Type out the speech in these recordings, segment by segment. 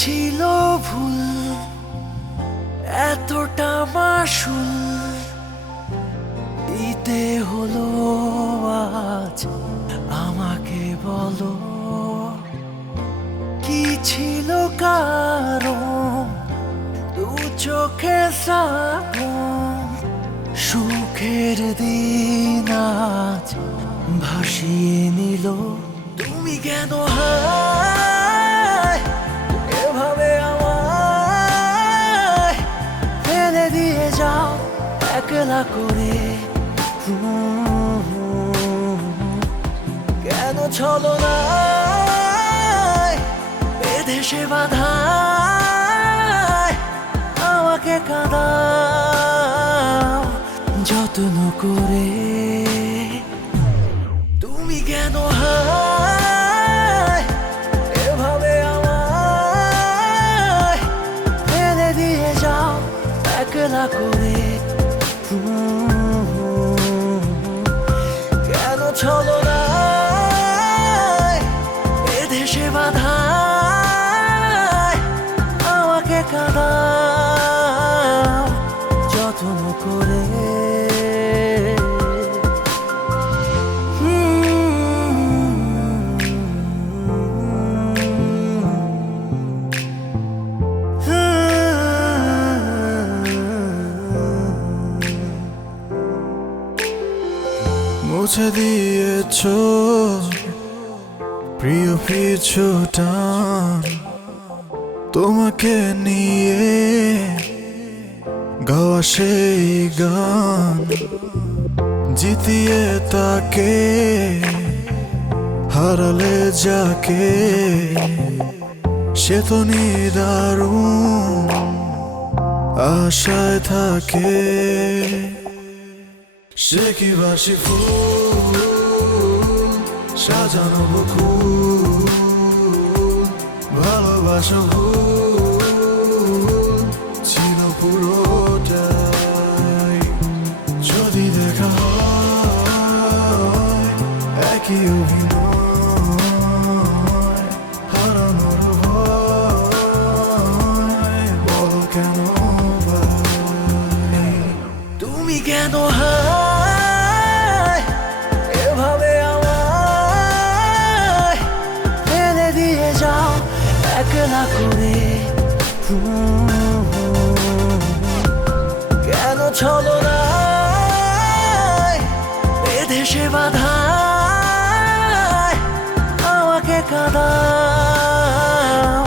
ছিল ভুল এতটা মাসুল দিতে হলো আজ? আমাকে বলো কি ছিল কারণ? দু চোখে শ্রাবণ সুখের দিন আজ ভাসিয়ে নিল। তুমি কেন হায় এভাবে আমায় ফেলে দিয়ে যাও একলা করে? কেন ছলনায় বেঁধে সে বাধায় আমাকে কাঁদাও যত্ন করে? তুমি কেন হায় এভাবে আমায় ফেলে দিয়ে যাও একলা করে? কেন ছলনায় বেঁধে সে বাধায় আমাকে কাঁদাও যত্ন করে? মুছে দিয়েছ প্রিয় পিছু টান, তোমাকে নিয়ে গাওয়া সেই গান। জিতিয়ে তাকে হারালে যাকে সে তো নিদারুণ আশায় থাকে। সে কি বাসি ফুল সাজানো বকুল, ভালোবাসা ভুল ছিল পুরোটাই। যদি দেখা হয় একই অভিনয়, হারানোর ভয় বলো কেন ভাই? তুমি কেন হায় এভাবে আমায় ফেলে দিয়ে যাও একলা করে? কেন ছলনায় বেঁধে সে বাধায় আমাকে কাঁদাও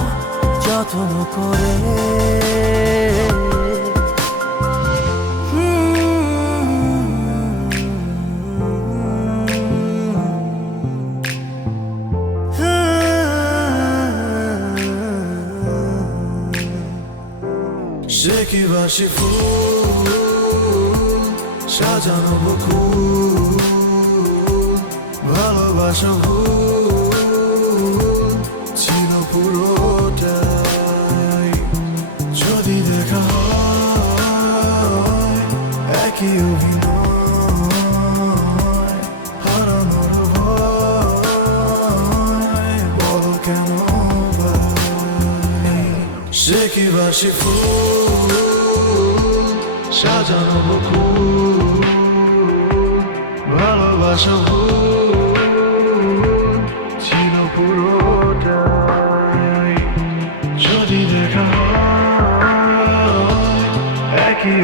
যত্ন করে? সে কি বাসি ফুল সাজানো বকুল, ভালোবাসা ভুল ছিল পুরোটাই। যদি দেখা হয় একই অভিনয়, হারানোর ভয় বলো কেন ভাই? সে কি বাসি ফুল সাজানো বকুল, ভালোবাসা ভুল ছিল পুরোটাই। যদি দেখা হয় একই